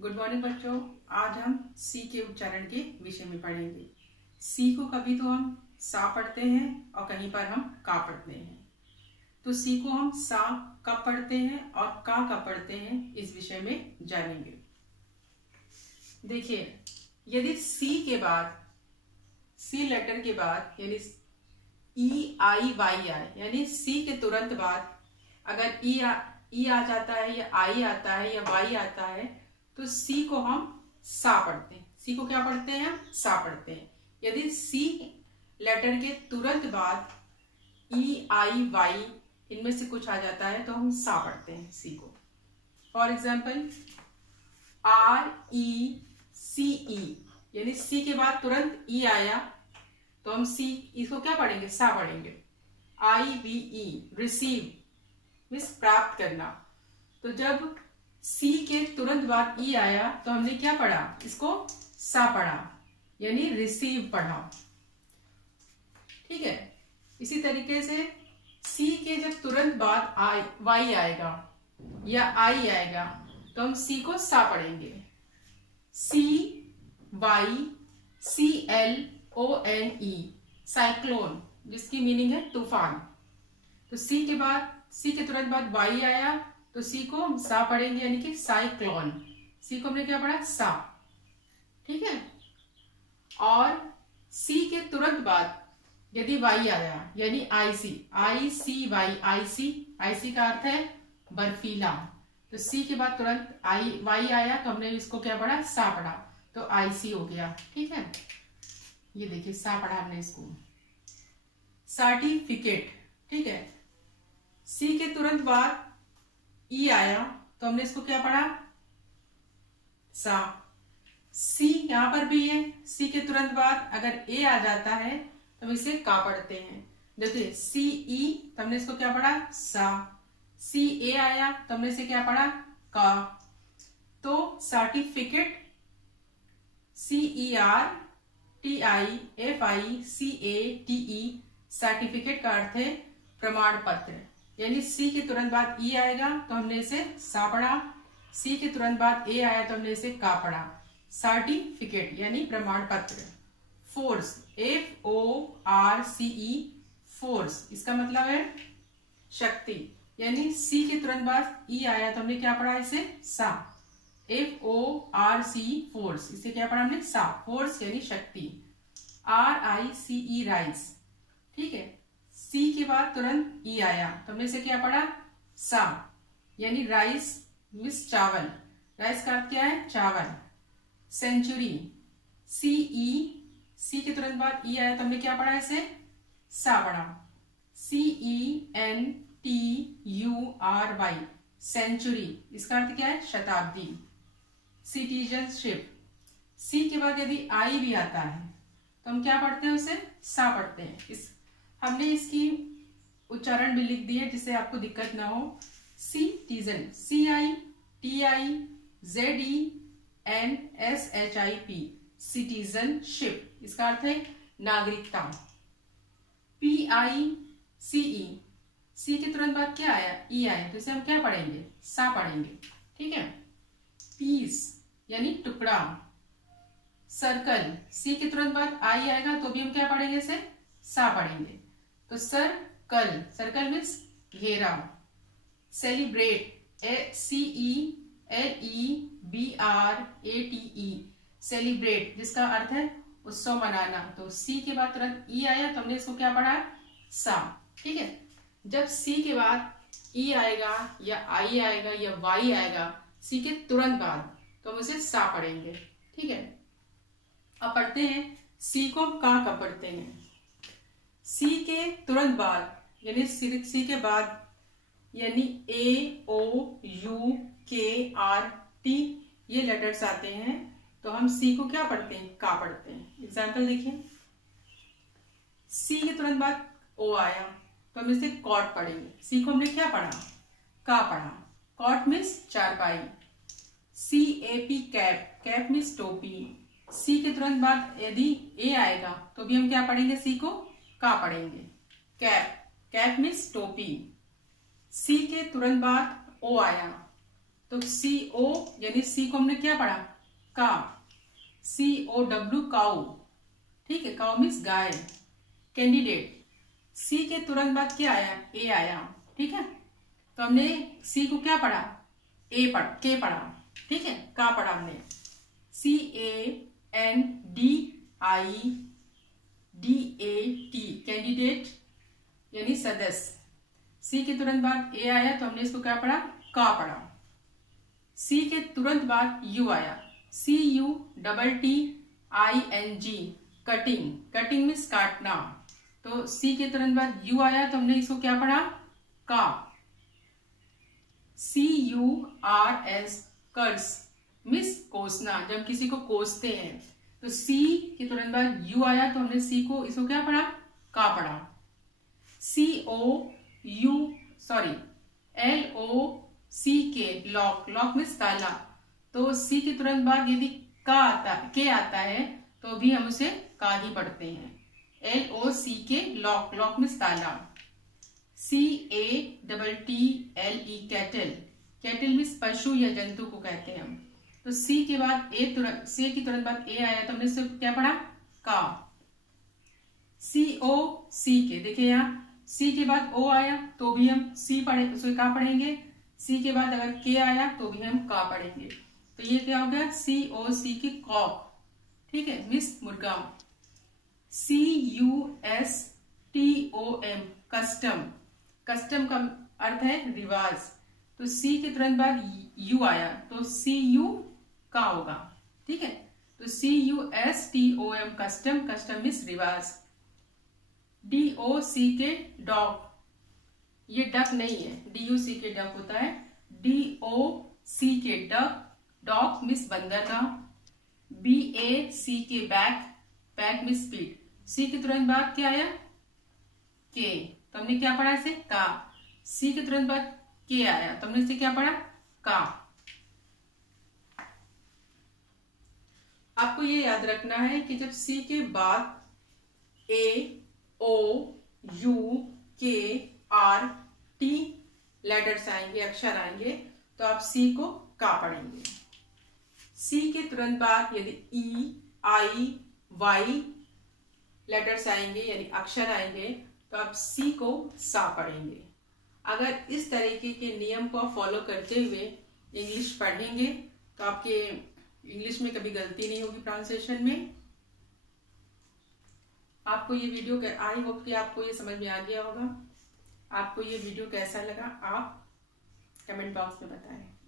Good morning बच्चों। आज हम सी के उच्चारण के विषय में पढ़ेंगे। सी को कभी तो हम सा पढ़ते हैं और कहीं पर हम का पढ़ते हैं। तो सी को हम सा कब पढ़ते हैं और का कब पढ़ते हैं, इस विषय में जानेंगे। देखिए, यदि सी के बाद, सी लेटर के बाद यानी ई आई वाई आए, यानी सी के तुरंत बाद अगर ई आ जाता है या आई आता है या वाई आता है तो सी को हम सा पढ़ते हैं। सी को क्या पढ़ते हैं? हम सा पढ़ते हैं। यदि सी लेटर के तुरंत बाद ई आई वाई इनमें से कुछ आ जाता है तो हम सा पढ़ते हैं सी को। फॉर एग्जाम्पल आर ई सी ई, यानी सी के बाद तुरंत ई आया तो हम सी इसको क्या पढ़ेंगे? सा पढ़ेंगे। आई वी ई रिसीव मीन्स प्राप्त करना। तो जब सी के तुरंत बाद ई आया तो हमने क्या पढ़ा? इसको सा पढ़ा, यानी रिसीव पढ़ा। ठीक है। इसी तरीके से सी के जब तुरंत बाद आई वाई आएगा या आई आएगा तो हम सी को सा पढ़ेंगे। C Y C L O N E, cyclone, जिसकी मीनिंग है तूफान। तो सी के बाद, सी के तुरंत बाद वाई आया तो सी को हम सा पढ़ेंगे, यानी कि साइक्लोन। सी को हमने क्या पढ़ा? सा। ठीक है। और सी के तुरंत बाद यदि वाई आया यानी आईसी, आई सी वाई, आईसी, आईसी का अर्थ है बर्फीला। तो सी के बाद तुरंत आई वाई आया तो हमने इसको क्या पढ़ा? सा पढ़ा, तो आईसी हो गया। ठीक है। ये देखिए, सा पढ़ा हमने इसको। सर्टिफिकेट। ठीक है। सी के तुरंत बाद ई आया तो हमने इसको क्या पढ़ा? सा। सी यहां पर भी है, सी के तुरंत बाद अगर ए आ जाता है तो हम इसे का पढ़ते हैं। देखिए, सी ई तो हमने इसको क्या पढ़ा? सा। सी ए आया तो हमने इसे क्या पढ़ा? का। तो certificate, C E R T I F I C A T E, certificate का अर्थ है प्रमाण पत्र। यानी सी के तुरंत बाद ई आएगा तो हमने इसे सा पढ़ा, सी के तुरंत बाद ए आया तो हमने इसे का पढ़ा। सर्टिफिकेट यानी प्रमाण पत्र। Force, F O R C E, force, इसका मतलब है शक्ति। यानी सी के तुरंत बाद ई आया तो हमने क्या पढ़ा? इसे सा। F O R C, force, इसे क्या पढ़ा हमने? सा। फोर्स यानी शक्ति। R I C E, rice. ठीक है। सी के बाद तुरंत ई आया तो हमने इसे क्या पढ़ा? सा, यानी राइस मीन्स चावल। राइस का अर्थ क्या है? चावल। सेंचुरी, सी ई, सी के तुरंत बाद ई आया तो हमने क्या पढ़ा? इसे सा पढ़ा। C E N T U R Y, century, इसका अर्थ क्या है? शताब्दी। सिटीजनशिप, सी के बाद यदि आई भी आता है तो हम क्या पढ़ते हैं? उसे सा पढ़ते हैं। हमने इसकी उच्चारण भी लिख दी है जिससे आपको दिक्कत ना हो। Citizen, C I T I Z E N S H I P, citizenship, इसका अर्थ है नागरिकता। पी आई सी ई, सी के तुरंत बाद क्या आया? ई आया तो इसे हम क्या पढ़ेंगे? सा पढ़ेंगे। ठीक है। पीस यानी टुकड़ा। सर्कल, सी के तुरंत बाद आई आएगा तो भी हम क्या पढ़ेंगे? इसे सा पढ़ेंगे। तो सर्कल, सर्कल मीन्स घेरा। Celebrate, C E L E B R A T E, celebrate, जिसका अर्थ है उत्सव मनाना। तो सी के बाद तुरंत ई आया तो हमने इसको क्या पढ़ा? सा। ठीक है। जब सी के बाद ई आएगा या आई आएगा या वाई आएगा सी के तुरंत बाद तो हम उसे सा पढ़ेंगे। ठीक है। अब पढ़ते हैं सी को का कब पढ़ते हैं। सी के तुरंत बाद यानी सी के बाद यानी ए ओ यू के आर टी ये लेटर्स आते हैं तो हम सी को क्या पढ़ते हैं? का पढ़ते हैं। एग्जाम्पल देखिए, सी के तुरंत बाद ओ आया तो हम इसे कॉट पढ़ेंगे। सी को हमने क्या पढ़ा? का पढ़ा। कॉट मीन्स चारपाई। C A P, cap, cap means टोपी। सी के तुरंत बाद यदि ए आएगा तो भी हम क्या पढ़ेंगे? सी को का पढ़ेंगे। कैप, कैप मीन्स टोपी। सी के तुरंत बाद ओ आया तो CO यानी सी को हमने क्या पढ़ा, का, COW काउ, ठीक है, काउ मीन्स गाय। कैंडिडेट, सी के तुरंत बाद क्या आया, ए आया, ठीक है, तो हमने सी को क्या पढ़ा, के पढ़ा, ठीक है, का पढ़ा हमने, CANDIDAT, कैंडिडेट यानी सदस्य। सी के तुरंत बाद ए आया तो हमने इसको क्या पढ़ा, का पढ़ा। सी के तुरंत बाद यू आया, CUTTING, कटिंग, कटिंग मीन्स काटना। तो सी के तुरंत बाद यू आया तो हमने इसको क्या पढ़ा, का। CURS, कर्स मीन्स कोसना, जब किसी को कोसते हैं। तो सी के तुरंत बाद यू आया तो हमने सी को, इसको क्या पढ़ा, का पढ़ा। LOCK, लॉक, लॉक मीन्स ताला। तो सी के तुरंत बाद यदि के आता है तो भी हम उसे का ही पढ़ते हैं। LOCK, लॉक, लॉक मीन्स ताला। CATTLE, कैटल, कैटल मीन्स पशु या जंतु को कहते हैं हम। तो सी के बाद सी की तुरंत बाद ए आया तो हमने इससे क्या पढ़ा, का। COCK, देखिए यहाँ सी के बाद ओ आया तो भी हम सी पढ़े, उसको का पढ़ेंगे। सी के बाद अगर के आया तो भी हम का पढ़ेंगे। तो ये क्या हो गया, COCK, कॉक, ठीक है, मिस मुर्गा। CUSTOM, कस्टम, कस्टम का अर्थ है रिवाज। तो सी के तुरंत बाद यू आया तो CU का होगा, ठीक है। तो CUSTOM, कस्टम, कस्टम मीन्स रिवाज। DOCK, डॉग, ये डक नहीं है, DUCK डक होता है। DOCK, डक, डॉग मीन्स बंदरगाह। BACK, back, back means speed. C के तुरंत बाद क्या आया, के, तो हमने क्या पढ़ा इसे, का। सी के तुरंत बाद के आया तो हमने इसे क्या पढ़ा, का। आपको ये याद रखना है कि जब सी के बाद AOUKRT लेटर्स आएंगे, अक्षर आएंगे, तो आप सी को का पढ़ेंगे। सी के तुरंत बाद यदि EIY लेटर्स आएंगे यानी अक्षर आएंगे तो आप सी को सा पढ़ेंगे। अगर इस तरीके के नियम को फॉलो करते हुए इंग्लिश पढ़ेंगे तो आपके इंग्लिश में कभी गलती नहीं होगी प्रोनाउंसिएशन में। आपको ये वीडियो, आई होप कि आपको ये समझ में आ गया होगा। आपको ये वीडियो कैसा लगा आप कमेंट बॉक्स में बताएं।